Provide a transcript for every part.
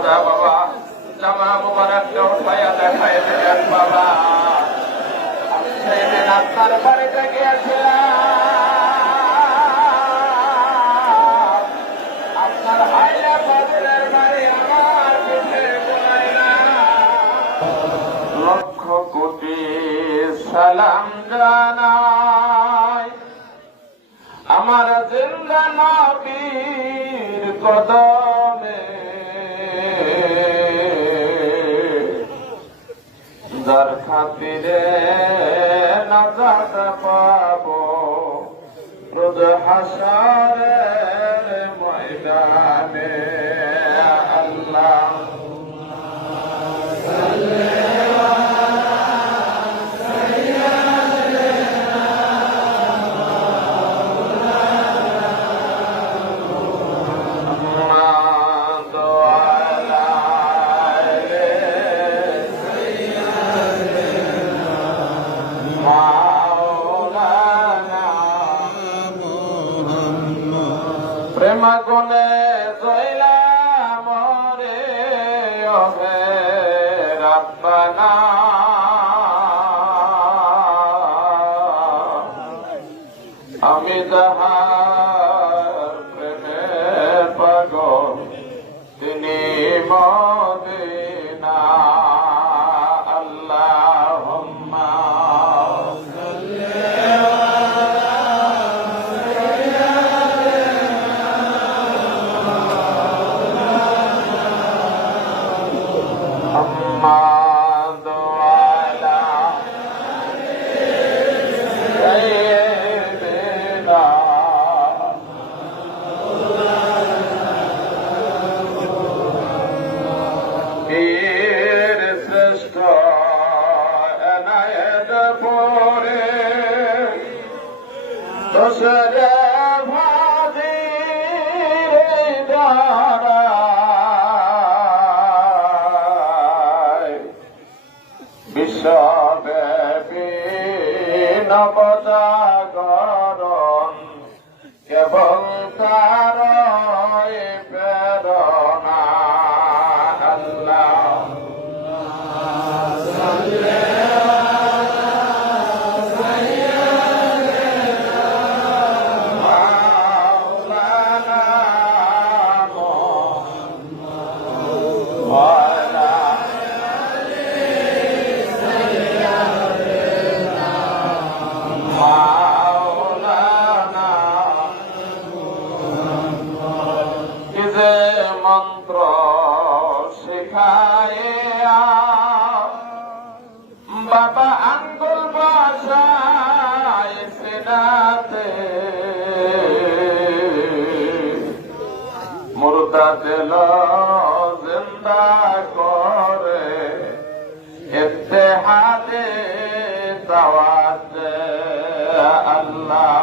বাবা জামা মোবারকটা উঠাইয়া দেখায় দেন বাবা। সেদিন আপনার বাড়িতে গিয়েছিলাম, আপনার হাইয়া বদলের বাড়ি আমার পিঠে লক্ষ কোটি সালাম জানাই আমার জিন্দা নবীর কদমে, যার খাতিরে নাজাত পাবো রোজ হাসরের ময়দানে। আল্লাহ প্রেম গুনে জয়লা মরে ওহে রব্বানা, আমি যাহার প্রেমে পাগল তিনি মদিনা। আল্লাহুম্মা শ্রেষ্ঠ এনায়েত পরে দোসরে ভাজি দাঁড়ায় বিশ্বব্যাপী নবজাগরণ কেবল তার প্রেরণা। আল্লাহ মন্ত্র শিখাইয়া বাবা আঙ্গুল বসায় সিনাতে, মুর্দা দিল জিন্দা করে ইত্তেহাদে দাওয়াত। আল্লাহ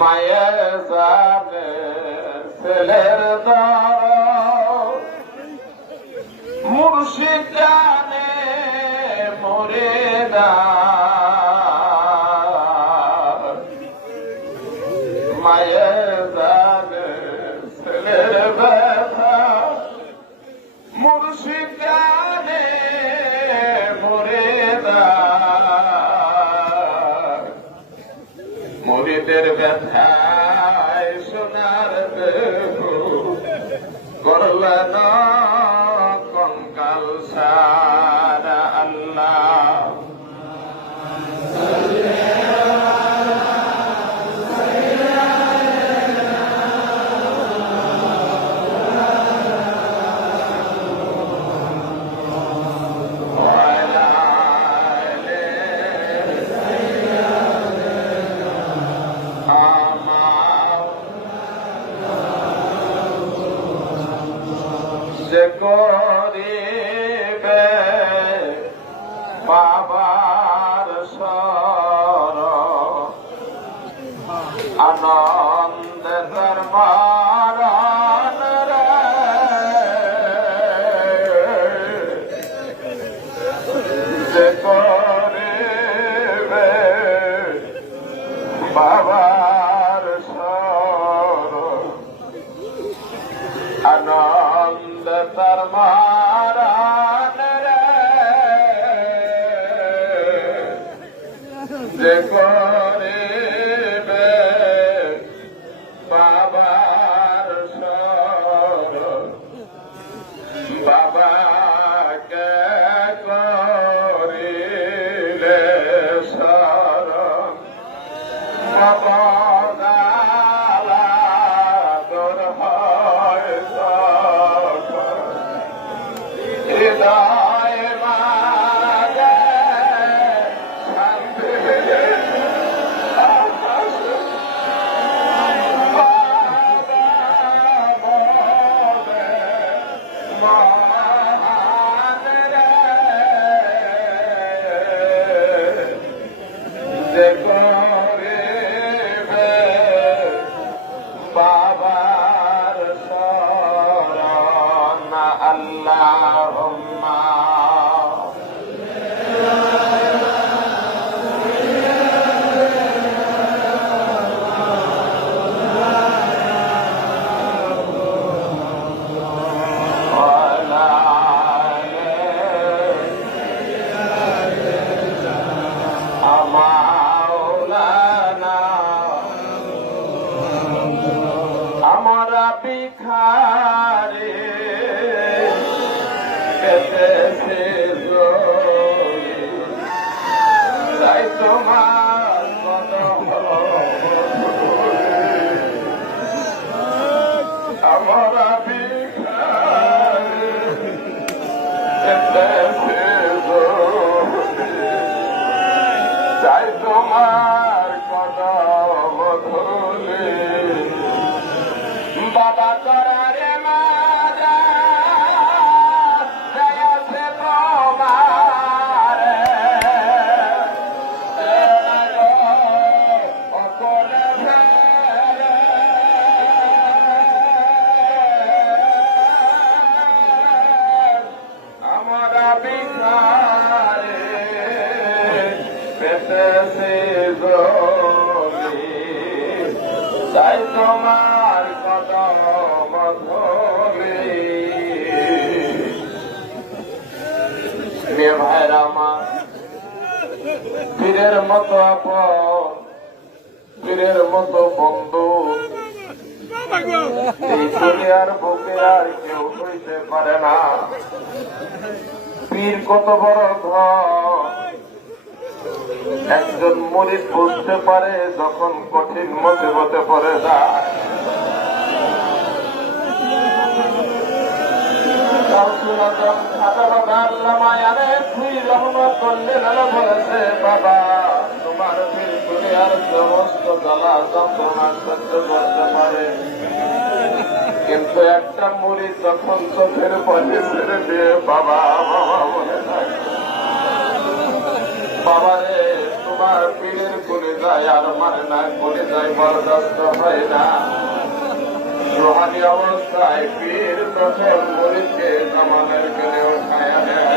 মায়ের জানে ছেলের দর, মুর্শিদ জানে মুরিদার। মায়ের জানে ছেলের ব্যথা, মুর্শিদ জানে মুরিদার। মুরিদের ব্যথায় সোনার দেহ করলেন কঙ্কাল সারা। আল্লাহ যে করিবে বাবা যে করিবে বাবার স্মরণ বাবাকে করিলে স্মরণ বাবা তোর হয় তখন হৃদয় মাগে শান্তি যে করিবে বাবার শরণ আল্লাহুম্মা আমরা ভিখারি পেতেছি জমি তাই তোমার কদম আমরা ভিখারি পেতেছি জমি তাই তোমার কদম ধুলি বাবা করারে মাজা জয়সে তোমারে অকলে ফেরে আমরা ভিখারি পেতেছি জমি তাই তোমার কদম ধরি মেয়ে ভাইরা আমার পীরের মতো আপন পীরের মতো বন্ধু এই দুনিয়ার বুকে আর কেউ হইতে পারে না। পীর কত বড় ঘর একজন মুরিদ বুঝতে পারে যখন কঠিন মুসিবতে পড়ে যায়। বলেছে বাবা তোমার পীর দুনিয়ার সমস্ত জ্বালা যন্ত্রণা সহ্য করতে পারে, কিন্তু একটা মুরিদ যখন চোখের পানি ছেড়ে দিয়ে বাবা বাবা বলে থাকে, বাবারে তোমার পীরের করে যায় আর মানে না করে যায় বরদাস্ত হয় না। রোহানি অবস্থায় পীর তখন মুরিদকে কামালের করে উঠায় দেয়।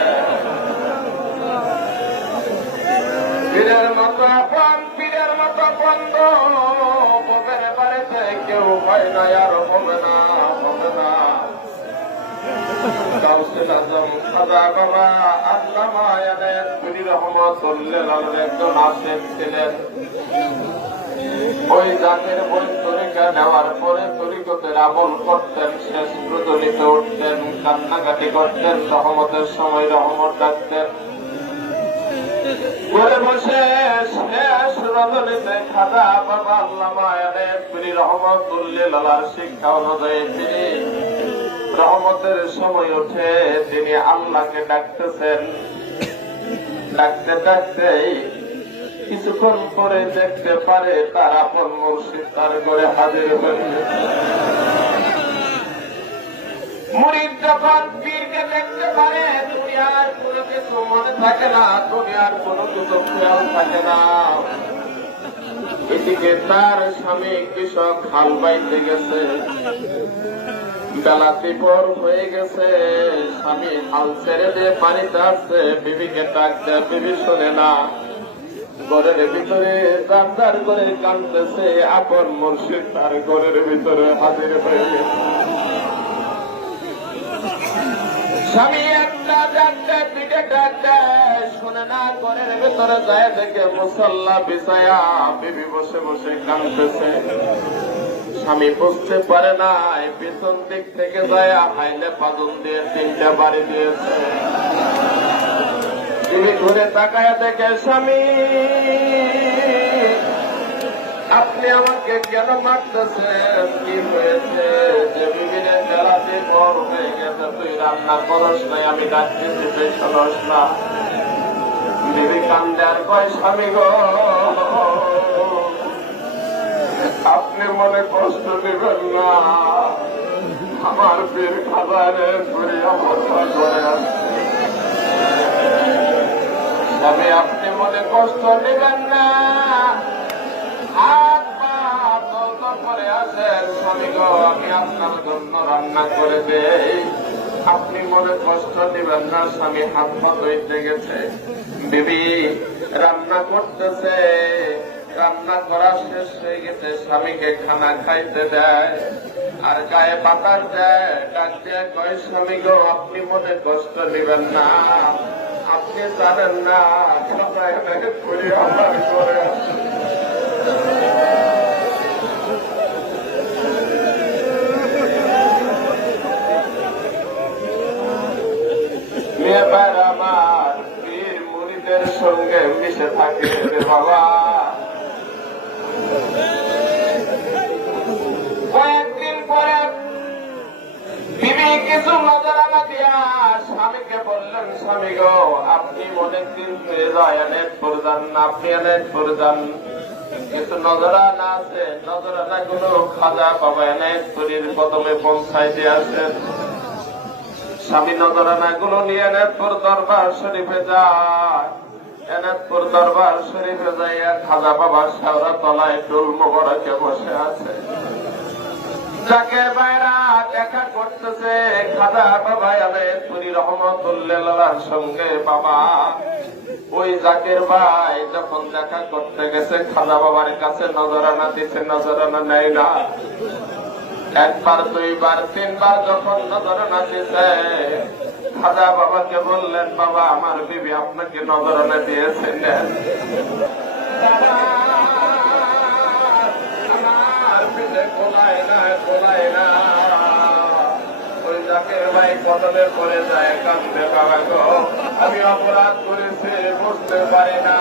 পীরের মতো আপন পীরের মতো বন্ধু বোধের বাড়িতে কেউ হয় না আর হবে না হবে না। গাউসুল আজম খাজা বাবা আল্লামা ইয়াদের পীর রহমাতুল্লাহ একজন আশেক ছিলেন। ওই জাতের বই তরিকা নেওয়ার পরে তরিকতের আমল করতেন, শেষ রজনীতে উঠতেন, কান্নাকাটি করতেন, রহমতের সময় রহমত ডাকতেন। ঘরে বসে শেষ রজনীতে খাজা বাবা আল্লামা ইয়াদের পীর রহমাতুল্লাহ শিক্ষা অনুযায়ী তিনি রহমতের সময় উঠে তিনি আল্লাহকে ডাকতেছেন। ডাকতে ডাকতে কিছুক্ষণ পরে দেখতে পারে তার আপন মুর্শিদ তার ঘরে হাজির হয়েছে। মুরিদ যখন পীরকে দেখতে পারে দুনিয়ার কোনো কিছু মনে থাকে না, দুনিয়ার কোনো কিছু খেয়াল থাকে না। এদিকে তার স্বামী কৃষক হাল বাইতে গেছে, বেলা দ্বিপহর হয়ে গেছে, স্বামী হাল ছেড়ে দিয়ে বাড়িতে আসছে, বিবিকে ডাক দেয়, বিবি শোনে না। ঘরের ভিতরে দাঁড় করে কাঁদতেছে, আপন মুর্শিদ তার ঘরের ভিতরে হাজির হয়ে গেছে। স্বামী একটা ডাকতে পিঠে ডাকতে শুনে না ঘরের ভেতরে যায় দেখে মুসল্লা বিছায়া বিবি বসে বসে কাঁদতেছে। স্বামী বুঝতে পারে না পেছন দিক থেকে যায় হাইলে পাদন দিয়ে 3টা বাড়ি দিয়েছে। বিবি ঘুরে তাকায় দেখে স্বামী আপনি আমাকে কেন মারতেছেন? কি হয়েছে? যে বিবিনের জ্বালাতে বড় হয়ে গেছে, তুই রান্না করস নাই, আমি ডাকতেছি তুই শোনস না। বিবি কান্দে আর কয় স্বামী গো আপনি মনে কষ্ট নেবেন না, আমার বীর খাবারের ঘুরে আমার করে আছে। স্বামী আপনি মনে কষ্ট নেবেন না, হাত পা দরদর করে আসেন। স্বামী গো আমি আপনার জন্য রান্না করে দেই, আপনি মনে কষ্ট নেবেন না। স্বামী হাত পা ধুইতে গেছে, বিবি রান্না করতেছে। রান্না করা শেষ হয়ে গেছে, স্বামীকে খানা খাইতে দেয় আর গায়ে বাতাস দেয়। ডাক দিয়ে কয় স্বামী গো আপনি মনে কষ্ট নেবেন না, আপনি জানেন না সবাই করে আমার করে এবার আমার পীর মুরিদের সঙ্গে মিশে থাকে রে বাবা। কয়েকদিন পরে বিবি কিছু নজরানা দিয়া স্বামীকে বললেন স্বামী গো আপনি অনেকদিন হয়ে যায় এনায়তপুর যান না, আপনি এনায়তপুর যান, কিছু নজরানা আছে, নজরানা গুলো খাজা বাবা এনায়তপুরীর কদমে পৌঁছাইতে আসেন। স্বামী নজরানা গুলো নিয়ে এনায়তপুর দরবার শরীফে যায়। এনায়তপুর দরবার শরীফে যাইয়া খাজা বাবা শেওড়া তলায় টুল মোবারকে বসে আছে। যাকে বাইরা দেখা করতেছে খাজা বাবা এনায়তপুরী রহমতুল্লাহর সঙ্গে। বাবা ওই জাকের ভাই যখন দেখা করতে গেছে খাজা বাবার কাছে নজরানা দিছে, নজরানা নেয় না। একবার 2বার 3বার যখন নজরানা দিছে খাজা বাবাকে বললেন বাবা আমার বিবি আপনাকে নজরানা দিয়েছেন, আমার পিঠে কোলায় না কোলায় না। ওই জাকের ভাই কদমে পড়ে যায় কান্দে, বাবা গো আমি অপরাধ করেছি বুঝতে পারি না,